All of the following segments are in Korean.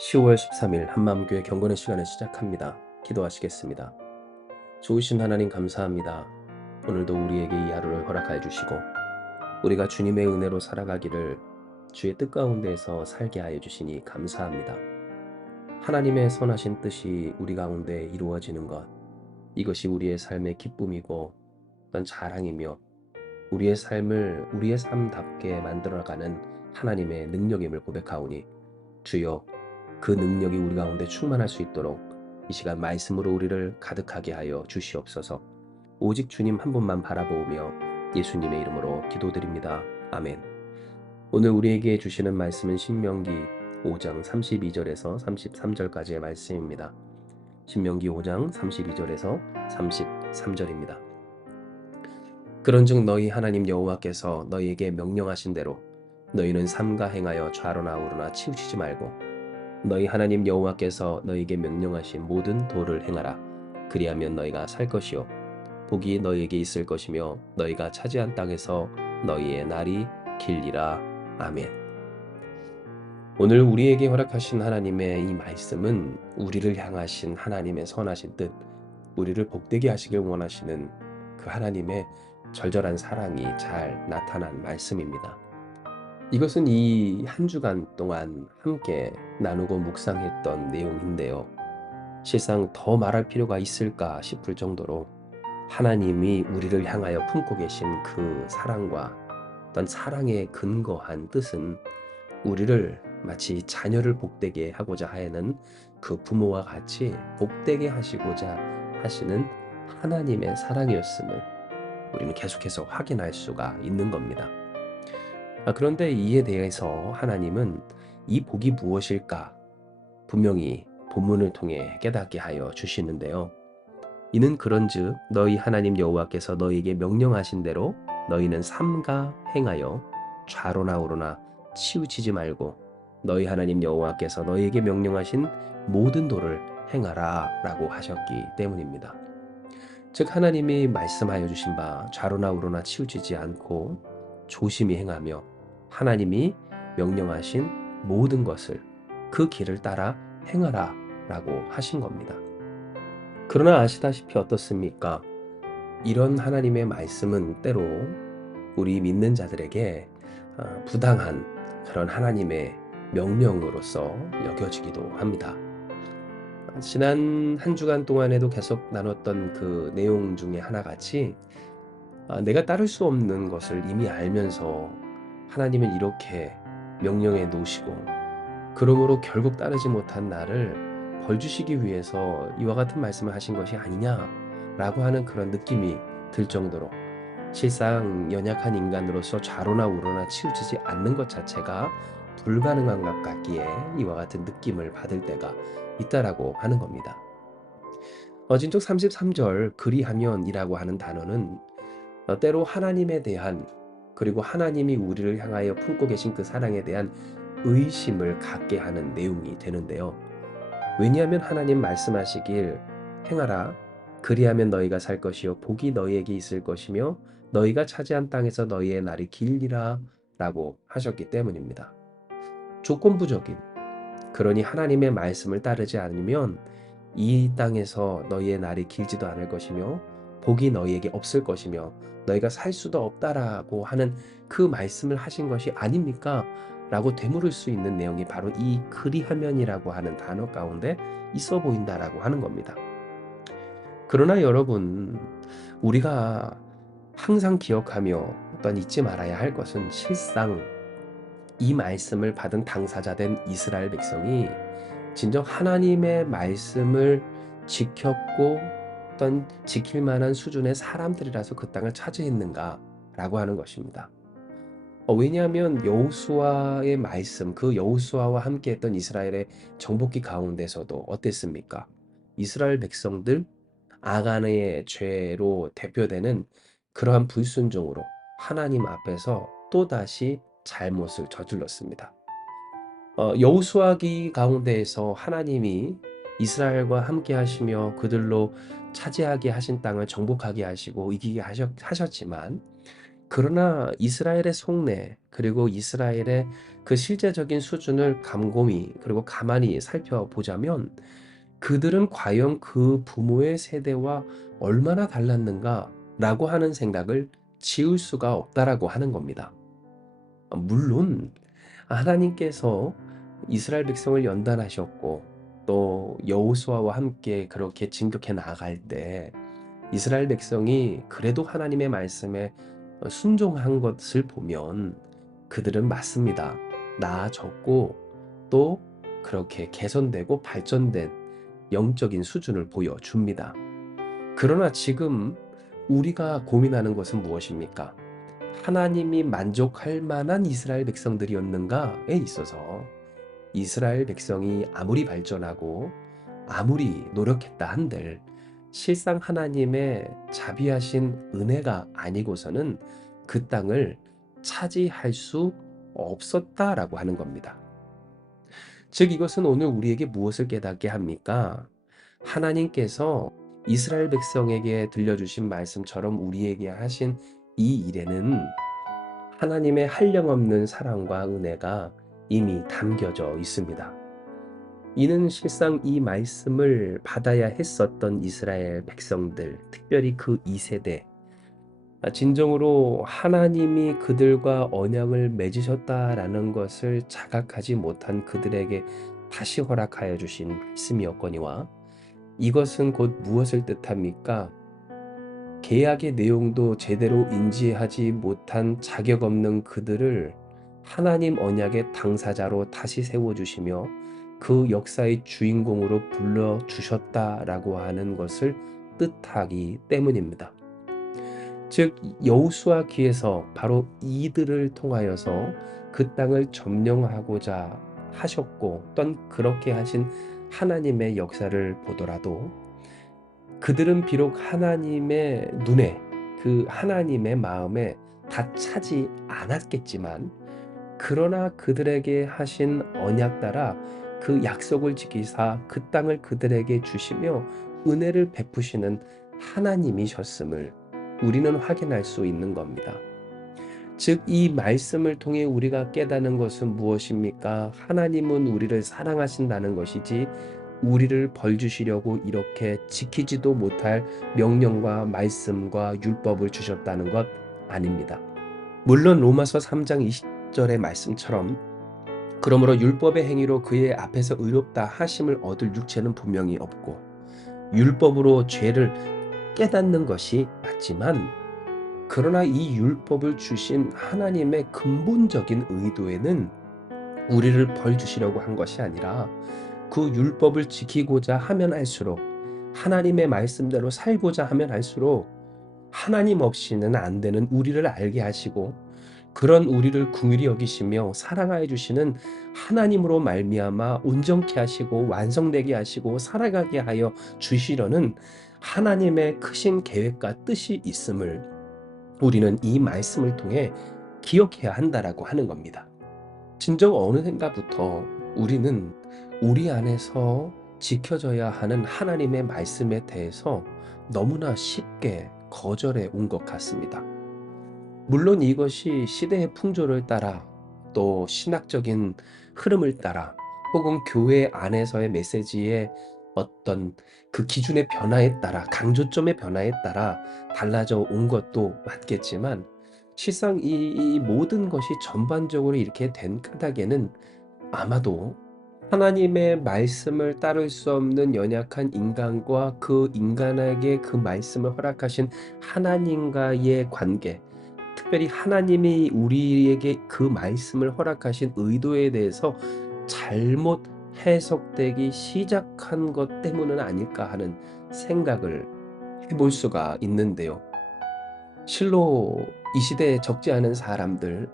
10월 13일 한마음교회 경건의 시간을 시작합니다. 기도하시겠습니다. 좋으신 하나님 감사합니다. 오늘도 우리에게 이 하루를 허락하여 주시고 우리가 주님의 은혜로 살아가기를 주의 뜻 가운데에서 살게 하여 주시니 감사합니다. 하나님의 선하신 뜻이 우리 가운데 이루어지는 것, 이것이 우리의 삶의 기쁨이고 어떤 자랑이며 우리의 삶을 우리의 삶답게 만들어가는 하나님의 능력임을 고백하오니 주여 그 능력이 우리 가운데 충만할 수 있도록 이 시간 말씀으로 우리를 가득하게 하여 주시옵소서. 오직 주님 한 분만 바라보며 예수님의 이름으로 기도드립니다. 아멘. 오늘 우리에게 주시는 말씀은 신명기 5장 32절에서 33절까지의 말씀입니다. 신명기 5장 32절에서 33절입니다. 그런즉 너희 하나님 여호와께서 너희에게 명령하신 대로 너희는 삼가 행하여 좌로나 우로나 치우치지 말고 너희 하나님 여호와께서 너희에게 명령하신 모든 도를 행하라. 그리하면 너희가 살 것이요 복이 너희에게 있을 것이며 너희가 차지한 땅에서 너희의 날이 길리라. 아멘. 오늘 우리에게 허락하신 하나님의 이 말씀은 우리를 향하신 하나님의 선하신 뜻, 우리를 복되게 하시길 원하시는 그 하나님의 절절한 사랑이 잘 나타난 말씀입니다. 이것은 이 한 주간 동안 함께 나누고 묵상했던 내용인데요. 실상 더 말할 필요가 있을까 싶을 정도로 하나님이 우리를 향하여 품고 계신 그 사랑과 어떤 사랑에 근거한 뜻은 우리를 마치 자녀를 복되게 하고자 하는 그 부모와 같이 복되게 하시고자 하시는 하나님의 사랑이었음을 우리는 계속해서 확인할 수가 있는 겁니다. 그런데 이에 대해서 하나님은 이 복이 무엇일까 분명히 본문을 통해 깨닫게 하여 주시는데요. 이는 그런즉 너희 하나님 여호와께서 너희에게 명령하신 대로 너희는 삼가 행하여 좌로나 우로나 치우치지 말고 너희 하나님 여호와께서 너희에게 명령하신 모든 도를 행하라 라고 하셨기 때문입니다. 즉 하나님이 말씀하여 주신 바 좌로나 우로나 치우치지 않고 조심히 행하며 하나님이 명령하신 모든 것을 그 길을 따라 행하라 라고 하신 겁니다. 그러나 아시다시피 어떻습니까? 이런 하나님의 말씀은 때로 우리 믿는 자들에게 부당한 그런 하나님의 명령으로서 여겨지기도 합니다. 지난 한 주간 동안에도 계속 나눴던 그 내용 중에 하나같이 내가 따를 수 없는 것을 이미 알면서 하나님은 이렇게 명령해 놓으시고 그러므로 결국 따르지 못한 나를 벌 주시기 위해서 이와 같은 말씀을 하신 것이 아니냐라고 하는 그런 느낌이 들 정도로 실상 연약한 인간으로서 좌로나 우로나 치우치지 않는 것 자체가 불가능한 것 같기에 이와 같은 느낌을 받을 때가 있다라고 하는 겁니다. 진쪽 33절 그리하면이라고 하는 단어는 때로 하나님에 대한 그리고 하나님이 우리를 향하여 품고 계신 그 사랑에 대한 의심을 갖게 하는 내용이 되는데요. 왜냐하면 하나님 말씀하시길 행하라 그리하면 너희가 살 것이요 복이 너희에게 있을 것이며 너희가 차지한 땅에서 너희의 날이 길리라 라고 하셨기 때문입니다. 조건부적인 그러니 하나님의 말씀을 따르지 않으면 이 땅에서 너희의 날이 길지도 않을 것이며 복이 너희에게 없을 것이며 너희가 살 수도 없다라고 하는 그 말씀을 하신 것이 아닙니까? 라고 되물을 수 있는 내용이 바로 이 그리하면이라고 하는 단어 가운데 있어 보인다라고 하는 겁니다. 그러나 여러분, 우리가 항상 기억하며 또한 잊지 말아야 할 것은 실상 이 말씀을 받은 당사자된 이스라엘 백성이 진정 하나님의 말씀을 지켰고 어떤 지킬 만한 수준의 사람들이라서 그 땅을 차지했는가라고 하는 것입니다. 왜냐하면 여호수아의 말씀, 그 여호수아와 함께했던 이스라엘의 정복기 가운데서도 어땠습니까? 이스라엘 백성들 아간의 죄로 대표되는 그러한 불순종으로 하나님 앞에서 또다시 잘못을 저질렀습니다. 여호수아기 가운데에서 하나님이 이스라엘과 함께 하시며 그들로 차지하게 하신 땅을 정복하게 하시고 이기게 하셨지만 그러나 이스라엘의 속내 그리고 이스라엘의 그 실제적인 수준을 곰곰이 그리고 가만히 살펴보자면 그들은 과연 그 부모의 세대와 얼마나 달랐는가라고 하는 생각을 지울 수가 없다라고 하는 겁니다. 물론 하나님께서 이스라엘 백성을 연단하셨고 또 여호수아와 함께 그렇게 진격해 나갈 때 이스라엘 백성이 그래도 하나님의 말씀에 순종한 것을 보면 그들은 맞습니다. 나아졌고 또 그렇게 개선되고 발전된 영적인 수준을 보여줍니다. 그러나 지금 우리가 고민하는 것은 무엇입니까? 하나님이 만족할 만한 이스라엘 백성들이었는가에 있어서 이스라엘 백성이 아무리 발전하고 아무리 노력했다 한들 실상 하나님의 자비하신 은혜가 아니고서는 그 땅을 차지할 수 없었다라고 하는 겁니다. 즉 이것은 오늘 우리에게 무엇을 깨닫게 합니까? 하나님께서 이스라엘 백성에게 들려주신 말씀처럼 우리에게 하신 이 일에는 하나님의 한량없는 사랑과 은혜가 이미 담겨져 있습니다. 이는 실상 이 말씀을 받아야 했었던 이스라엘 백성들, 특별히 그 2세대, 진정으로 하나님이 그들과 언약을 맺으셨다라는 것을 자각하지 못한 그들에게 다시 허락하여 주신 말씀이었거니와 이것은 곧 무엇을 뜻합니까? 계약의 내용도 제대로 인지하지 못한 자격 없는 그들을 하나님 언약의 당사자로 다시 세워주시며 그 역사의 주인공으로 불러주셨다라고 하는 것을 뜻하기 때문입니다. 즉 여호수아 기에서 바로 이들을 통하여서 그 땅을 점령하고자 하셨고 또한 그렇게 하신 하나님의 역사를 보더라도 그들은 비록 하나님의 눈에 그 하나님의 마음에 다 차지 않았겠지만 그러나 그들에게 하신 언약 따라 그 약속을 지키사 그 땅을 그들에게 주시며 은혜를 베푸시는 하나님이셨음을 우리는 확인할 수 있는 겁니다. 즉 이 말씀을 통해 우리가 깨닫는 것은 무엇입니까? 하나님은 우리를 사랑하신다는 것이지 우리를 벌 주시려고 이렇게 지키지도 못할 명령과 말씀과 율법을 주셨다는 것 아닙니다. 물론 로마서 3장 20절의 말씀처럼 그러므로 율법의 행위로 그의 앞에서 의롭다 하심을 얻을 육체는 분명히 없고 율법으로 죄를 깨닫는 것이 맞지만 그러나 이 율법을 주신 하나님의 근본적인 의도에는 우리를 벌 주시려고 한 것이 아니라 그 율법을 지키고자 하면 할수록 하나님의 말씀대로 살고자 하면 할수록 하나님 없이는 안 되는 우리를 알게 하시고 그런 우리를 긍휼히 여기시며 사랑하여 주시는 하나님으로 말미암아 온전케 하시고 완성되게 하시고 살아가게 하여 주시려는 하나님의 크신 계획과 뜻이 있음을 우리는 이 말씀을 통해 기억해야 한다라고 하는 겁니다. 진정 어느샌가부터 우리는 우리 안에서 지켜져야 하는 하나님의 말씀에 대해서 너무나 쉽게 거절해 온 것 같습니다. 물론 이것이 시대의 풍조를 따라 또 신학적인 흐름을 따라 혹은 교회 안에서의 메시지의 어떤 그 기준의 변화에 따라 강조점의 변화에 따라 달라져 온 것도 맞겠지만 실상 이 모든 것이 전반적으로 이렇게 된 까닭에는 아마도 하나님의 말씀을 따를 수 없는 연약한 인간과 그 인간에게 그 말씀을 허락하신 하나님과의 관계, 특별히 하나님이 우리에게 그 말씀을 허락하신 의도에 대해서 잘못 해석되기 시작한 것 때문은 아닐까 하는 생각을 해볼 수가 있는데요. 실로 이 시대에 적지 않은 사람들,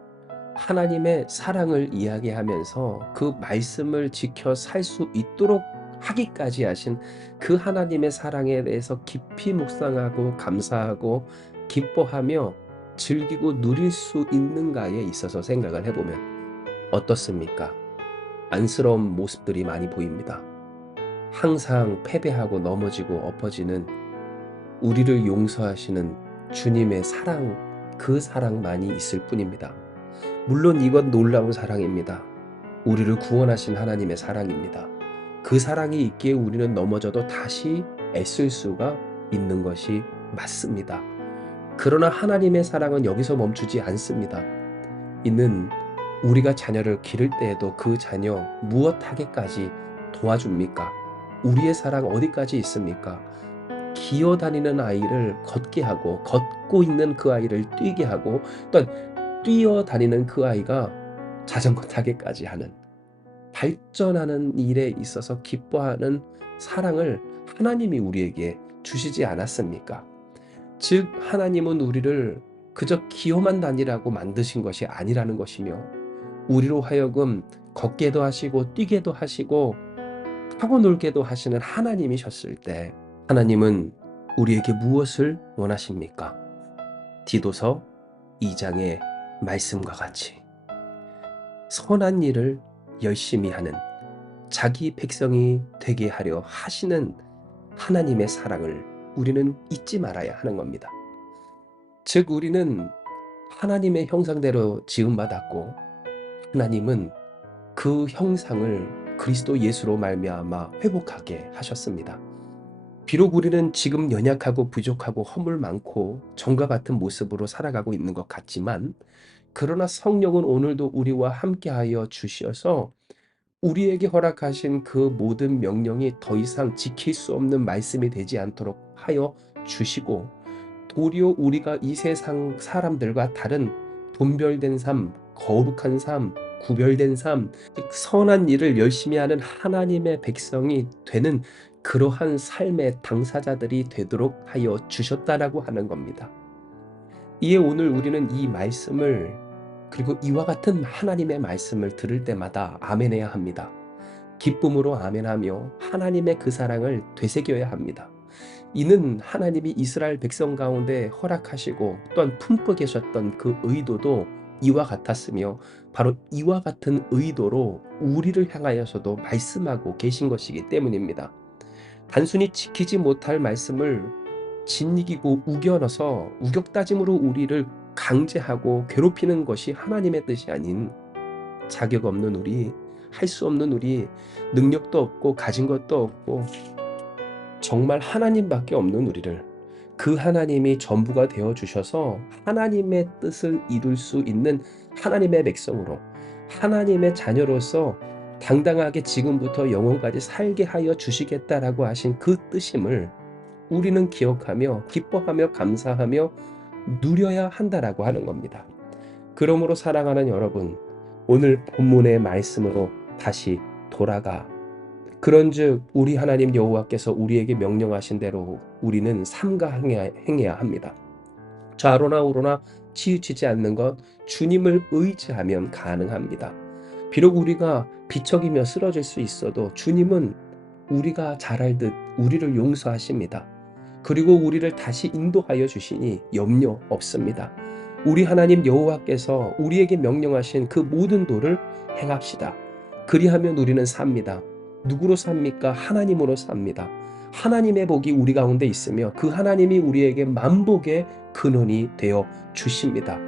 하나님의 사랑을 이야기하면서 그 말씀을 지켜 살 수 있도록 하기까지 하신 그 하나님의 사랑에 대해서 깊이 묵상하고 감사하고 기뻐하며 즐기고 누릴 수 있는가에 있어서 생각을 해보면 어떻습니까? 안쓰러운 모습들이 많이 보입니다. 항상 패배하고 넘어지고 엎어지는 우리를 용서하시는 주님의 사랑 그 사랑만이 있을 뿐입니다. 물론 이건 놀라운 사랑입니다. 우리를 구원하신 하나님의 사랑입니다. 그 사랑이 있기에 우리는 넘어져도 다시 애쓸 수가 있는 것이 맞습니다. 그러나 하나님의 사랑은 여기서 멈추지 않습니다. 이는 우리가 자녀를 기를 때에도 그 자녀 무엇하게까지 도와줍니까? 우리의 사랑 어디까지 있습니까? 기어다니는 아이를 걷게 하고 걷고 있는 그 아이를 뛰게 하고 또한 뛰어다니는 그 아이가 자전거 타기까지 하는 발전하는 일에 있어서 기뻐하는 사랑을 하나님이 우리에게 주시지 않았습니까? 즉 하나님은 우리를 그저 기어만 다니라고 만드신 것이 아니라는 것이며 우리로 하여금 걷게도 하시고 뛰게도 하시고 타고 놀게도 하시는 하나님이셨을 때 하나님은 우리에게 무엇을 원하십니까? 디도서 2장의 말씀과 같이 선한 일을 열심히 하는 자기 백성이 되게 하려 하시는 하나님의 사랑을 우리는 잊지 말아야 하는 겁니다. 즉 우리는 하나님의 형상대로 지음받았고 하나님은 그 형상을 그리스도 예수로 말미암아 회복하게 하셨습니다. 비록 우리는 지금 연약하고 부족하고 허물 많고 전과 같은 모습으로 살아가고 있는 것 같지만 그러나 성령은 오늘도 우리와 함께하여 주셔서 우리에게 허락하신 그 모든 명령이 더 이상 지킬 수 없는 말씀이 되지 않도록 하여 주시고 도리어 우리가 이 세상 사람들과 다른 분별된 삶, 거룩한 삶, 구별된 삶, 즉 선한 일을 열심히 하는 하나님의 백성이 되는 그러한 삶의 당사자들이 되도록 하여 주셨다라고 하는 겁니다. 이에 오늘 우리는 이 말씀을 그리고 이와 같은 하나님의 말씀을 들을 때마다 아멘해야 합니다. 기쁨으로 아멘하며 하나님의 그 사랑을 되새겨야 합니다. 이는 하나님이 이스라엘 백성 가운데 허락하시고 또한 품고 계셨던 그 의도도 이와 같았으며 바로 이와 같은 의도로 우리를 향하여서도 말씀하고 계신 것이기 때문입니다. 단순히 지키지 못할 말씀을 짓이기고 우겨넣어서 우격다짐으로 우리를 강제하고 괴롭히는 것이 하나님의 뜻이 아닌 자격 없는 우리, 할 수 없는 우리, 능력도 없고 가진 것도 없고 정말 하나님밖에 없는 우리를 그 하나님이 전부가 되어 주셔서 하나님의 뜻을 이룰 수 있는 하나님의 백성으로 하나님의 자녀로서 당당하게 지금부터 영원까지 살게 하여 주시겠다라고 하신 그 뜻임을 우리는 기억하며 기뻐하며 감사하며 누려야 한다라고 하는 겁니다. 그러므로 사랑하는 여러분, 오늘 본문의 말씀으로 다시 돌아가 그런즉 우리 하나님 여호와께서 우리에게 명령하신 대로 우리는 삼가 행해야 합니다. 좌로나 우로나 치우치지 않는 것 주님을 의지하면 가능합니다. 비록 우리가 비척이며 쓰러질 수 있어도 주님은 우리가 잘 알듯 우리를 용서하십니다. 그리고 우리를 다시 인도하여 주시니 염려 없습니다. 우리 하나님 여호와께서 우리에게 명령하신 그 모든 도를 행합시다. 그리하면 우리는 삽니다. 누구로 삽니까? 하나님으로 삽니다. 하나님의 복이 우리 가운데 있으며 그 하나님이 우리에게 만복의 근원이 되어 주십니다.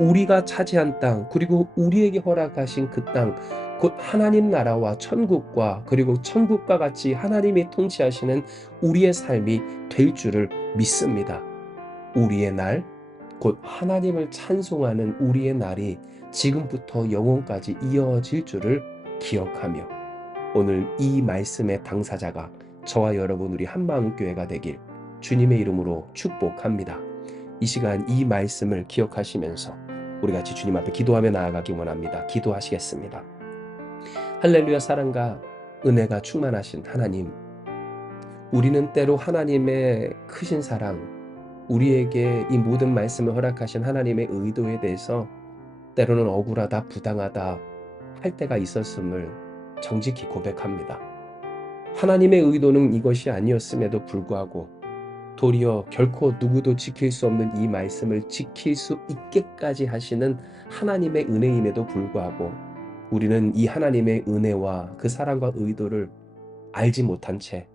우리가 차지한 땅 그리고 우리에게 허락하신 그 땅 곧 하나님 나라와 천국과 그리고 천국과 같이 하나님이 통치하시는 우리의 삶이 될 줄을 믿습니다. 우리의 날 곧 하나님을 찬송하는 우리의 날이 지금부터 영원까지 이어질 줄을 기억하며 오늘 이 말씀의 당사자가 저와 여러분 우리 한마음교회가 되길 주님의 이름으로 축복합니다. 이 시간 이 말씀을 기억하시면서 우리 같이 주님 앞에 기도하며 나아가기 원합니다. 기도하시겠습니다. 할렐루야. 사랑과 은혜가 충만하신 하나님, 우리는 때로 하나님의 크신 사랑, 우리에게 이 모든 말씀을 허락하신 하나님의 의도에 대해서 때로는 억울하다, 부당하다 할 때가 있었음을 정직히 고백합니다. 하나님의 의도는 이것이 아니었음에도 불구하고 도리어 결코 누구도 지킬 수 없는 이 말씀을 지킬 수 있게까지 하시는 하나님의 은혜임에도 불구하고 우리는 이 하나님의 은혜와 그 사랑과 의도를 알지 못한 채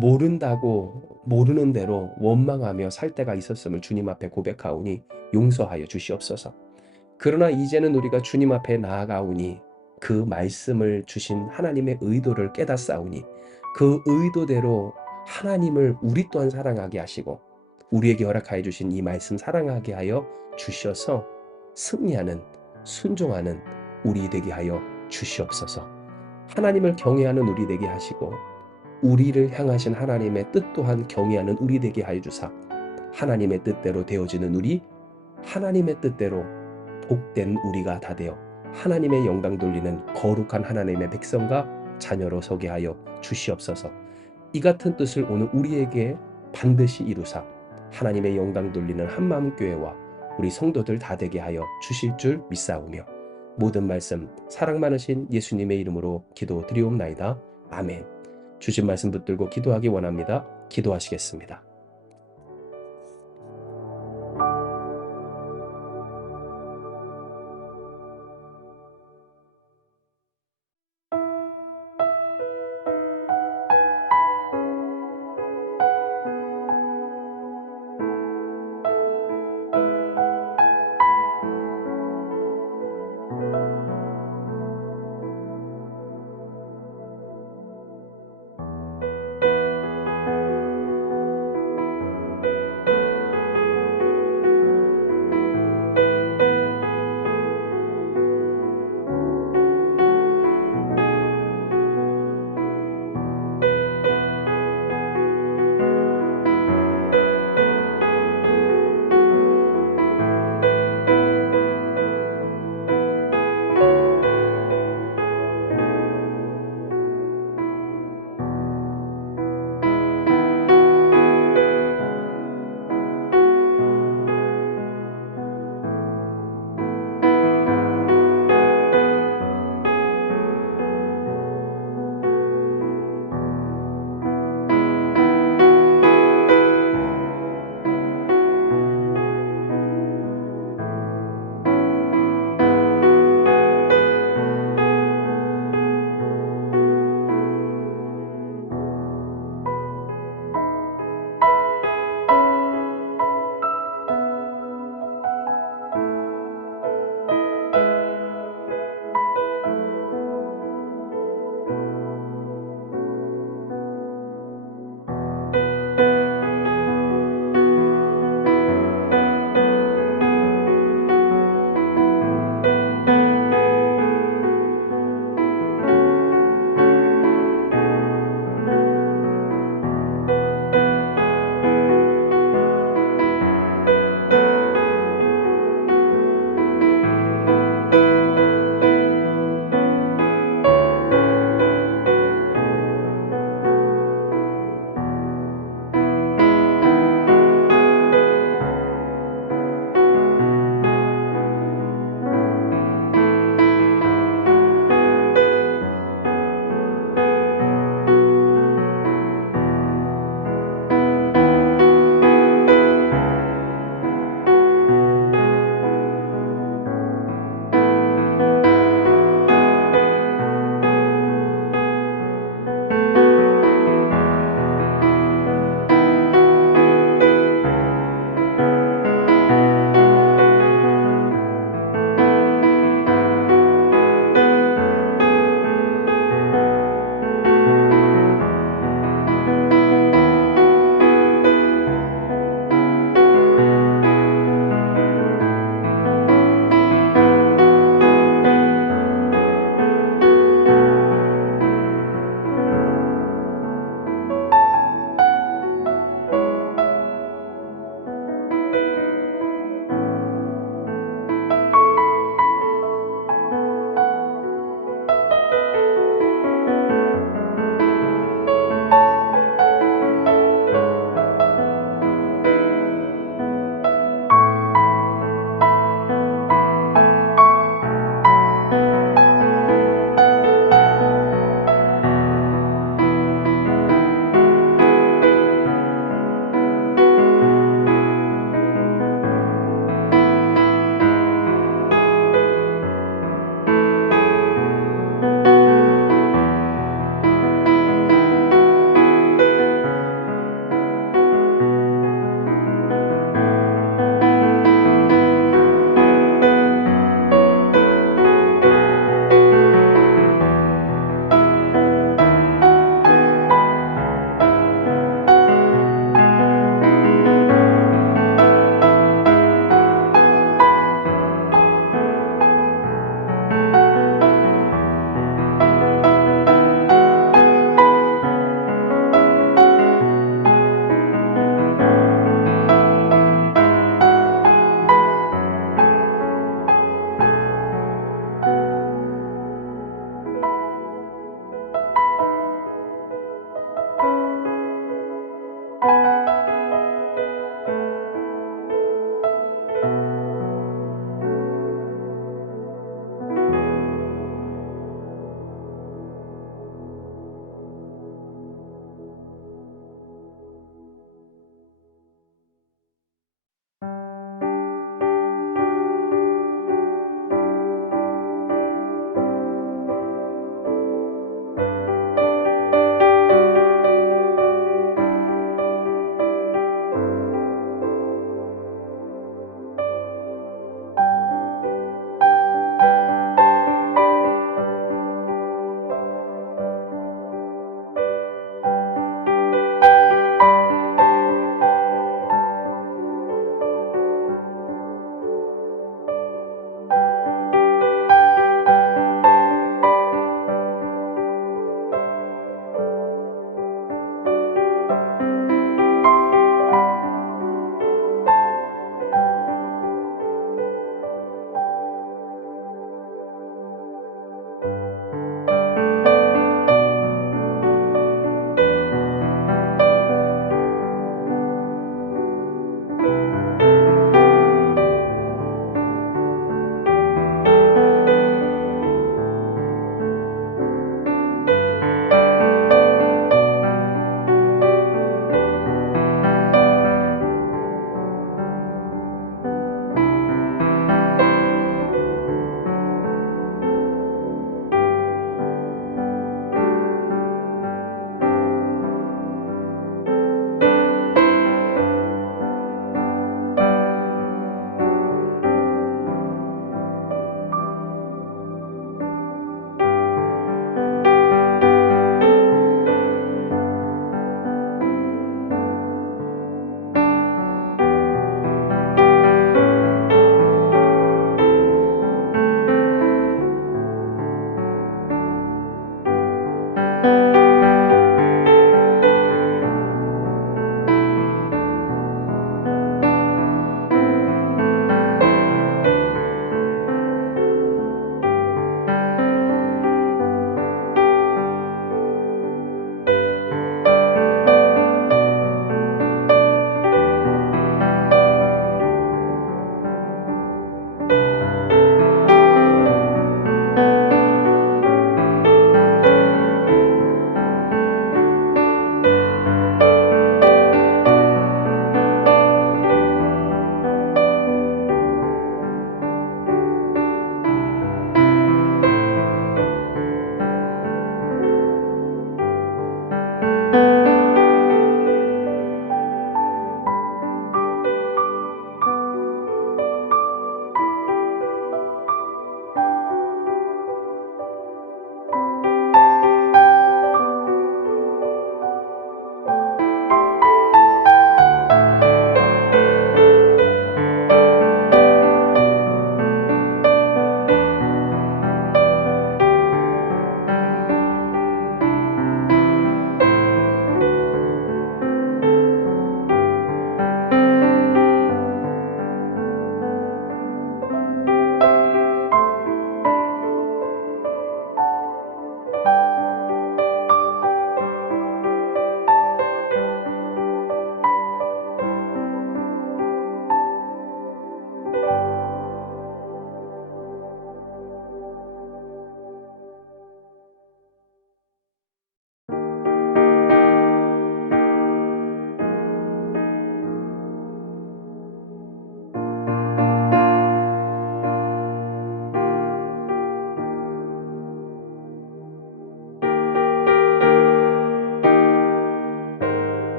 모른다고 모르는 대로 원망하며 살 때가 있었음을 주님 앞에 고백하오니 용서하여 주시옵소서. 그러나 이제는 우리가 주님 앞에 나아가오니 그 말씀을 주신 하나님의 의도를 깨닫사오니 그 의도대로 하나님을 우리 또한 사랑하게 하시고 우리에게 허락하여 주신 이 말씀 사랑하게 하여 주셔서 승리하는, 순종하는 우리 되게 하여 주시옵소서. 하나님을 경외하는 우리 되게 하시고 우리를 향하신 하나님의 뜻 또한 경외하는 우리 되게 하여 주사 하나님의 뜻대로 되어지는 우리, 하나님의 뜻대로 복된 우리가 다 되어 하나님의 영광 돌리는 거룩한 하나님의 백성과 자녀로 서게 하여 주시옵소서. 이 같은 뜻을 오늘 우리에게 반드시 이루사 하나님의 영광 돌리는 한마음교회와 우리 성도들 다 되게 하여 주실 줄 믿사오며 모든 말씀 사랑 많으신 예수님의 이름으로 기도드리옵나이다. 아멘. 주신 말씀 붙들고 기도하기 원합니다. 기도하시겠습니다.